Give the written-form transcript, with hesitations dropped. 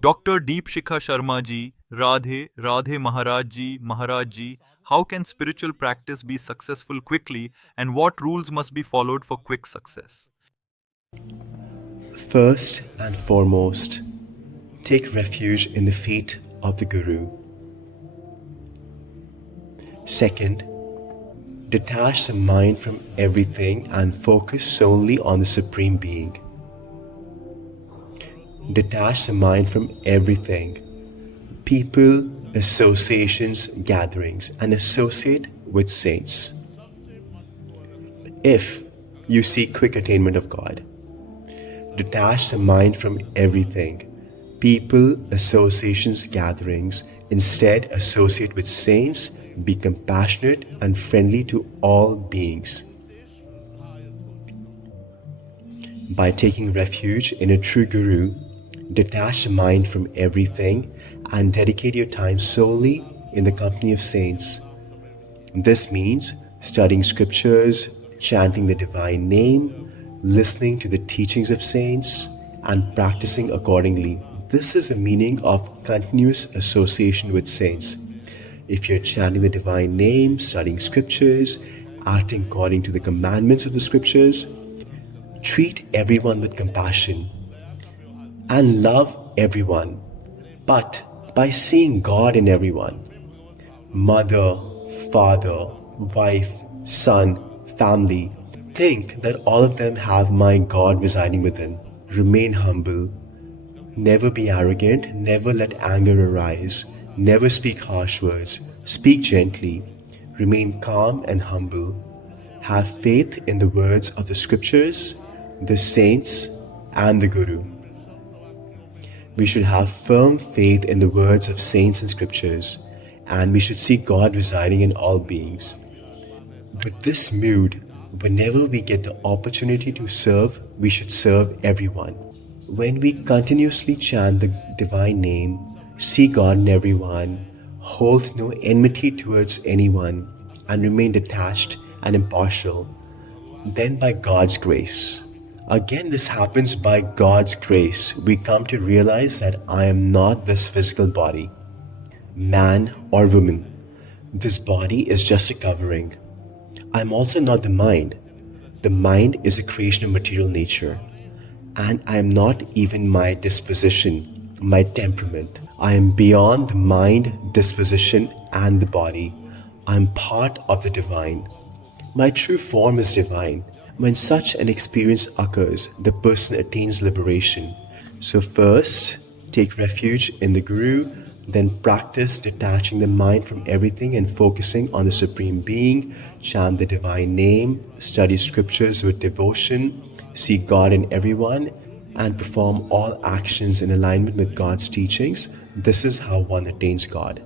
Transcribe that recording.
Dr. Deep Shikha Sharma ji, Radhe, Radhe Maharaj ji, Maharaj ji, how can spiritual practice be successful quickly and what rules must be followed for quick success? First and foremost, take refuge in the feet of the Guru. Second, detach the mind from everything and focus solely on the Supreme Being. Detach the mind from everything, people, associations, gatherings, and associate with saints. If you seek quick attainment of God, detach the mind from everything, people, associations, gatherings. Instead, associate with saints, be compassionate and friendly to all beings. By taking refuge in a true Guru, detach the mind from everything and dedicate your time solely in the company of saints. This means studying scriptures, chanting the divine name, listening to the teachings of saints, and practicing accordingly. This is the meaning of continuous association with saints. If you're chanting the divine name, studying scriptures, acting according to the commandments of the scriptures, treat everyone with compassion and love everyone, but by seeing God in everyone. Mother, father, wife, son, family. Think that all of them have my God residing within. Remain humble. Never be arrogant. Never let anger arise. Never speak harsh words. Speak gently. Remain calm and humble. Have faith in the words of the scriptures, the saints, and the Guru. We should have firm faith in the words of saints and scriptures, and we should see God residing in all beings. With this mood, whenever we get the opportunity to serve, we should serve everyone. When we continuously chant the divine name, see God in everyone, hold no enmity towards anyone, and remain detached and impartial, then by God's grace, again this happens by God's grace, we come to realize that I am not this physical body, man or woman. This body is just a covering. I am also not the mind. The mind is a creation of material nature. And I am not even my disposition, my temperament. I am beyond the mind, disposition, and the body. I am part of the divine. My true form is divine. When such an experience occurs, the person attains liberation. So first, take refuge in the Guru, then practice detaching the mind from everything and focusing on the Supreme Being, chant the divine name, study scriptures with devotion, see God in everyone, and perform all actions in alignment with God's teachings. This is how one attains God.